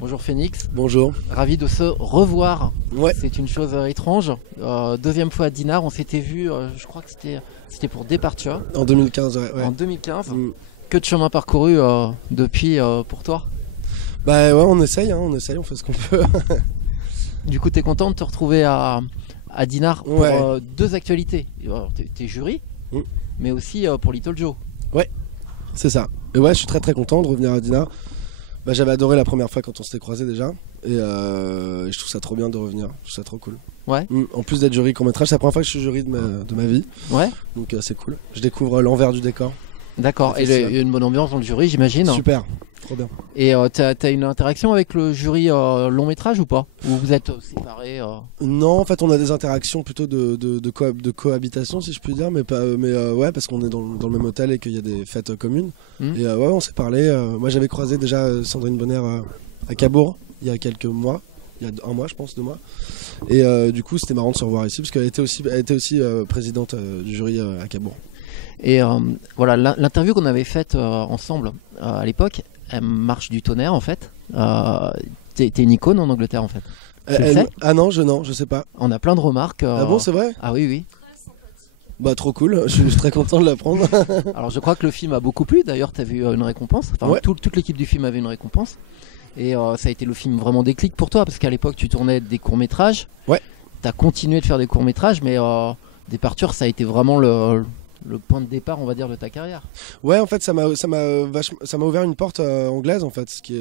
Bonjour Phoenix. Bonjour. Ravi de se revoir. Ouais. C'est une chose étrange. Deuxième fois à Dinard, on s'était vu, je crois que c'était pour Departure. En 2015, ouais. En 2015. Que de chemin parcouru depuis pour toi? Bah ouais, on essaye, on fait ce qu'on peut. Du coup, t'es content de te retrouver à Dinard pour deux actualités. T'es jury, mais aussi pour Little Joe. Ouais, c'est ça. Et ouais, je suis très très content de revenir à Dinard. Bah, j'avais adoré la première fois quand on s'était croisés déjà. Et je trouve ça trop bien de revenir. Je trouve ça trop cool. Ouais. En plus d'être jury court-métrage, c'est la première fois que je suis jury de ma vie. Ouais. Donc c'est cool. Je découvre l'envers du décor. D'accord. Et il y a une bonne ambiance dans le jury, j'imagine. Super. Trop bien. Et t'as une interaction avec le jury long métrage ou pas? Ou vous êtes séparés Non, en fait, on a des interactions plutôt de cohabitation, si je puis dire, mais ouais, parce qu'on est dans le même hôtel et qu'il y a des fêtes communes. Et ouais, on s'est parlé. Moi, j'avais croisé déjà Sandrine Bonner à Cabourg il y a quelques mois. Il y a 1 mois, je pense, 2 mois. Et du coup, c'était marrant de se revoir ici, parce qu'elle était aussi présidente du jury à Cabourg. Et voilà, l'interview qu'on avait faite ensemble à l'époque, elle marche du tonnerre en fait. T'es une icône en Angleterre en fait. Ah non, je sais pas. On a plein de remarques. Ah bon, c'est vrai? Ah oui, oui. Bah trop cool, je suis très content de l'apprendre. Alors je crois que le film a beaucoup plu, d'ailleurs t'as vu une récompense. Enfin, ouais. Toute l'équipe du film avait une récompense. Et ça a été le film vraiment déclic pour toi, parce qu'à l'époque tu tournais des courts-métrages. Ouais. T'as continué de faire des courts-métrages, mais Departure ça a été vraiment le point de départ, on va dire, de ta carrière. Ouais, en fait, ça m'a ouvert une porte anglaise, en fait, ce qui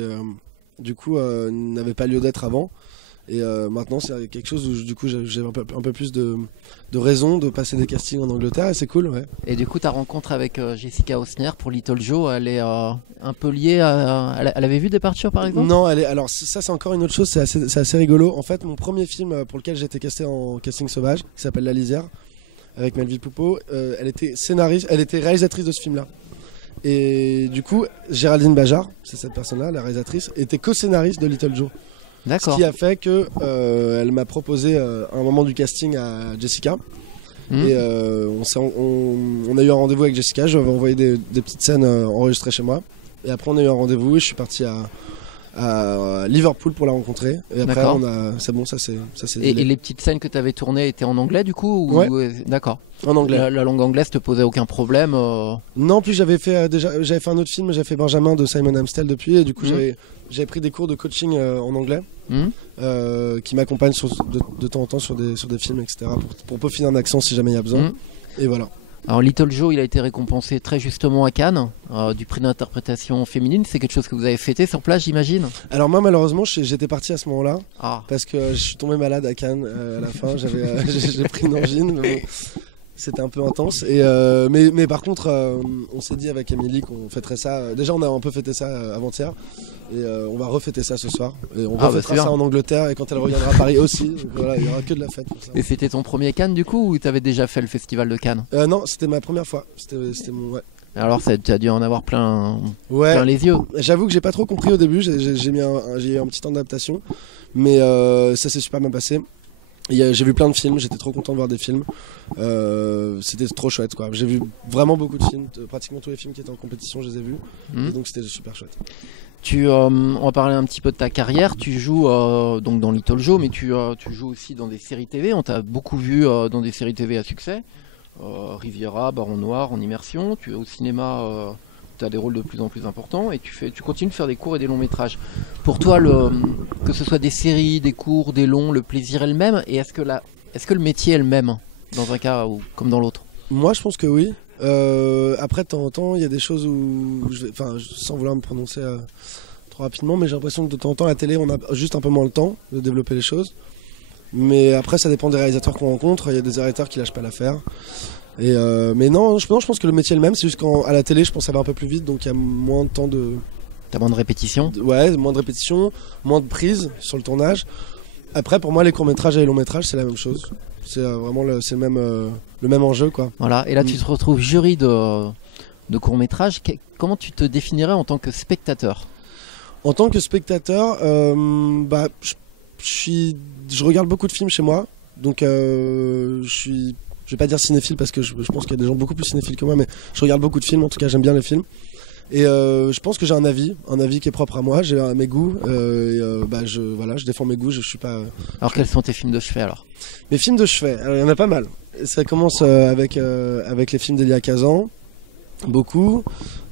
du coup n'avait pas lieu d'être avant. Et maintenant, c'est quelque chose où du coup j'ai un peu plus de raison de passer des castings en Angleterre, et c'est cool, ouais. Et du coup, ta rencontre avec Jessica Hausner pour Little Joe, elle est un peu liée à... Elle avait vu Departure, par exemple? Non, alors ça c'est encore une autre chose, c'est assez rigolo. En fait, mon premier film pour lequel j'ai été casté en casting sauvage, qui s'appelle La Lisière, avec Melville Poupeau, elle était réalisatrice de ce film-là. Et du coup, Géraldine Bajard, c'est cette personne-là, la réalisatrice, était co-scénariste de Little Joe. D'accord. Ce qui a fait que elle m'a proposé à un moment du casting à Jessica. Et on a eu un rendez-vous avec Jessica, je lui avais envoyé des petites scènes enregistrées chez moi. Et après on a eu un rendez-vous et je suis parti à Liverpool pour la rencontrer. Et après c'est bon, ça c'est. Et les petites scènes que tu avais tournées étaient en anglais du coup Ouais. D'accord. En anglais. La langue anglaise te posait aucun problème Non, puis j'avais fait un autre film, j'avais fait Benjamin de Simon Amstel depuis, et du coup j'avais pris des cours de coaching en anglais qui m'accompagnent de temps en temps sur des films, etc. pour peaufiner un accent si jamais il y a besoin. Et voilà. Alors Little Joe, il a été récompensé très justement à Cannes du prix d'interprétation féminine. C'est quelque chose que vous avez fêté sur place, j'imagine? Alors moi malheureusement j'étais parti à ce moment-là parce que je suis tombé malade à Cannes à la fin. J'ai pris une angine, mais bon, c'était un peu intense. Et mais par contre on s'est dit avec Émilie qu'on fêterait ça. Déjà on a un peu fêté ça avant-hier et on va refêter ça ce soir. Et on refêtera ça en Angleterre et quand elle reviendra à Paris aussi. Donc voilà, il n'y aura que de la fête pour ça. Et c'était ton premier Cannes du coup ou tu avais déjà fait le festival de Cannes? Non, c'était ma première fois. C'était mon Alors tu as dû en avoir plein les yeux. J'avoue que j'ai pas trop compris au début, j'ai eu un petit temps d'adaptation, mais ça s'est super bien passé. J'ai vu plein de films, j'étais trop content de voir des films. C'était trop chouette quoi. J'ai vu vraiment beaucoup de films, pratiquement tous les films qui étaient en compétition je les ai vus. Et donc c'était super chouette. On va parler un petit peu de ta carrière. Tu joues donc dans Little Joe, mais tu joues aussi dans des séries TV. On t'a beaucoup vu dans des séries TV à succès. Riviera, Baron Noir, en immersion. Tu es au cinéma, tu as des rôles de plus en plus importants et tu continues de faire des courts et des longs métrages. Pour toi, que ce soit des séries, des courts, des longs, le plaisir est le même? Et est-ce que le métier est le même dans un cas ou comme dans l'autre? Moi je pense que oui. Après de temps en temps il y a des choses où sans vouloir me prononcer trop rapidement, mais j'ai l'impression que de temps en temps à la télé on a juste un peu moins le temps de développer les choses. Mais après ça dépend des réalisateurs qu'on rencontre, il y a des réalisateurs qui lâchent pas l'affaire. Mais non, je pense que le métier est le même, c'est juste qu'à la télé je pense que ça va un peu plus vite, donc il y a moins de temps de... T'as moins de répétitions? Ouais, moins de répétitions, moins de prises sur le tournage. Après pour moi les courts-métrages et les longs-métrages c'est la même chose. C'est vraiment le même enjeu quoi. Voilà, et là tu te retrouves jury de court-métrage. Comment tu te définirais en tant que spectateur? En tant que spectateur, je regarde beaucoup de films chez moi, donc je vais pas dire cinéphile parce que je pense qu'il y a des gens beaucoup plus cinéphiles que moi, mais je regarde beaucoup de films, en tout cas j'aime bien les films. Et je pense que j'ai un avis qui est propre à moi, j'ai mes goûts, je défends mes goûts, je suis pas... Alors quels sont tes films de chevet alors? Mes films de chevet, alors il y en a pas mal. Ça commence avec les films d'Elia Kazan, beaucoup.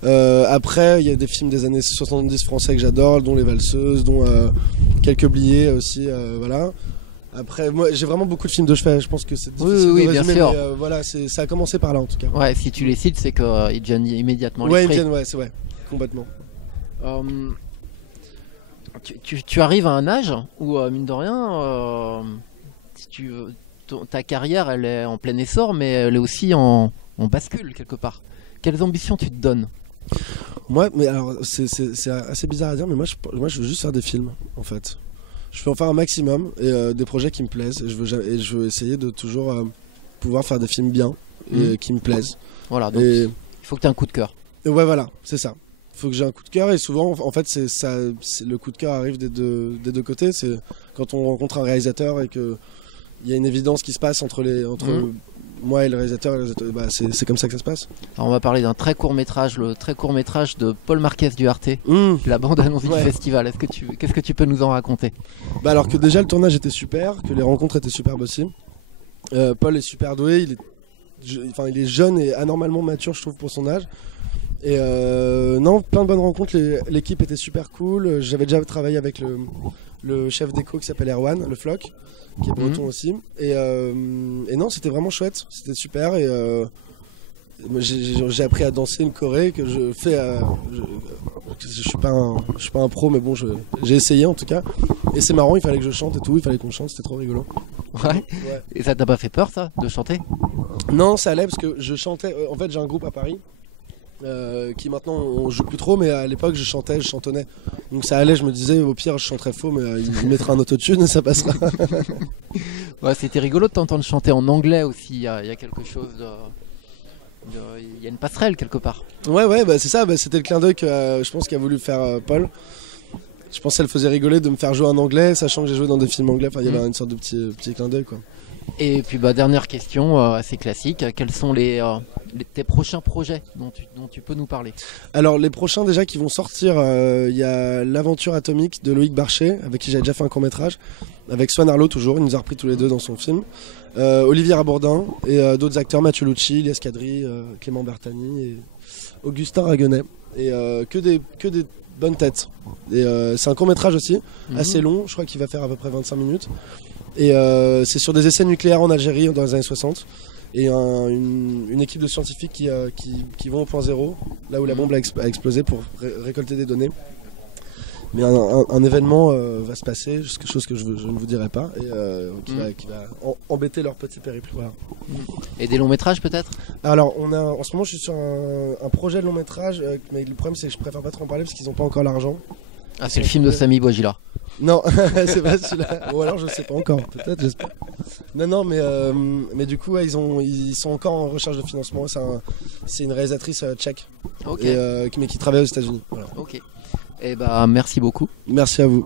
Après il y a des films des années 70 français que j'adore, dont Les Valseuses, dont quelques Bliés aussi, voilà. Après, moi, j'ai vraiment beaucoup de films de chevet. Je pense que c'est difficile de résumer, bien sûr. Mais voilà, ça a commencé par là en tout cas. Ouais, si tu les cites, c'est qu'ils viennent immédiatement. Ouais, ils viennent, c'est vrai, complètement. Tu arrives à un âge où, mine de rien, ta carrière, elle est en plein essor, mais elle est aussi en bascule quelque part. Quelles ambitions tu te donnes? Moi, mais alors, c'est assez bizarre à dire, mais moi, je veux juste faire des films, en fait. Je veux en faire un maximum et des projets qui me plaisent. Et je veux essayer de toujours pouvoir faire des films bien et qui me plaisent. Voilà, donc il faut que tu aies un coup de cœur. Ouais, voilà, c'est ça. Il faut que j'ai un coup de cœur et souvent, en fait, le coup de cœur arrive des deux côtés. C'est quand on rencontre un réalisateur et qu'il y a une évidence qui se passe entre moi et le réalisateur, c'est comme ça que ça se passe. Alors on va parler d'un très court métrage, le très court métrage de Paul Marquez du Arte, la bande-annonce du festival. Qu'est-ce que tu peux nous en raconter? Alors que déjà le tournage était super, que les rencontres étaient superbes aussi. Paul est super doué, il est jeune et anormalement mature, je trouve, pour son âge. Et non, plein de bonnes rencontres, l'équipe était super cool. J'avais déjà travaillé avec le chef déco qui s'appelle Erwan, le Floc, qui est breton aussi. Et non, c'était vraiment chouette, c'était super. Et j'ai appris à danser une choré que je fais. Je suis pas un pro, mais bon, j'ai essayé en tout cas. Et c'est marrant, il fallait que je chante et tout, il fallait qu'on chante, c'était trop rigolo. Ouais. Et ça t'a pas fait peur, ça, de chanter? Non, ça allait parce que je chantais. En fait, j'ai un groupe à Paris. Qui maintenant on joue plus trop, mais à l'époque je chantonnais, donc ça allait. Je me disais au pire je chanterais faux, mais il mettra un autotune et ça passera. Ouais, c'était rigolo de t'entendre chanter en anglais aussi. Il y a quelque chose il y a une passerelle quelque part. Ouais, c'est ça, c'était le clin d'œil que je pense qu'a voulu faire Paul. Je pense que ça le faisait rigoler de me faire jouer en anglais, sachant que j'ai joué dans des films anglais. Enfin, il y avait une sorte de petit clin d'œil, quoi. Et puis dernière question assez classique, quels sont tes prochains projets dont tu peux nous parler? Alors les prochains déjà qui vont sortir, il y a L'Aventure Atomique de Loïc Barchet, avec qui j'avais déjà fait un court métrage, avec Swan Arlo toujours, il nous a repris tous les deux dans son film, Olivier Rabourdin et d'autres acteurs, Mathieu Lucci, Lies Kadri, Clément Bertani et Augustin Raguenet, et que des bonnes têtes. Et c'est un court métrage aussi, assez long, je crois qu'il va faire à peu près 25 minutes. Et c'est sur des essais nucléaires en Algérie dans les années 60. Et une équipe de scientifiques qui vont au point zéro, là où la bombe a explosé, pour récolter des données. Mais un événement va se passer, quelque chose que je ne vous dirai pas, et qui va embêter leur petit périple. Voilà. Et des longs métrages peut-être? Alors en ce moment je suis sur un projet de long métrage, mais le problème c'est que je préfère pas trop en parler parce qu'ils n'ont pas encore l'argent. Ah, c'est le film de Samy Bouajila. Non, c'est pas celui-là. Ou alors je sais pas encore, peut-être, j'espère. Non, mais du coup, ils sont encore en recherche de financement. C'est une réalisatrice tchèque, mais qui travaille aux États-Unis. Voilà. Ok. Et merci beaucoup. Merci à vous.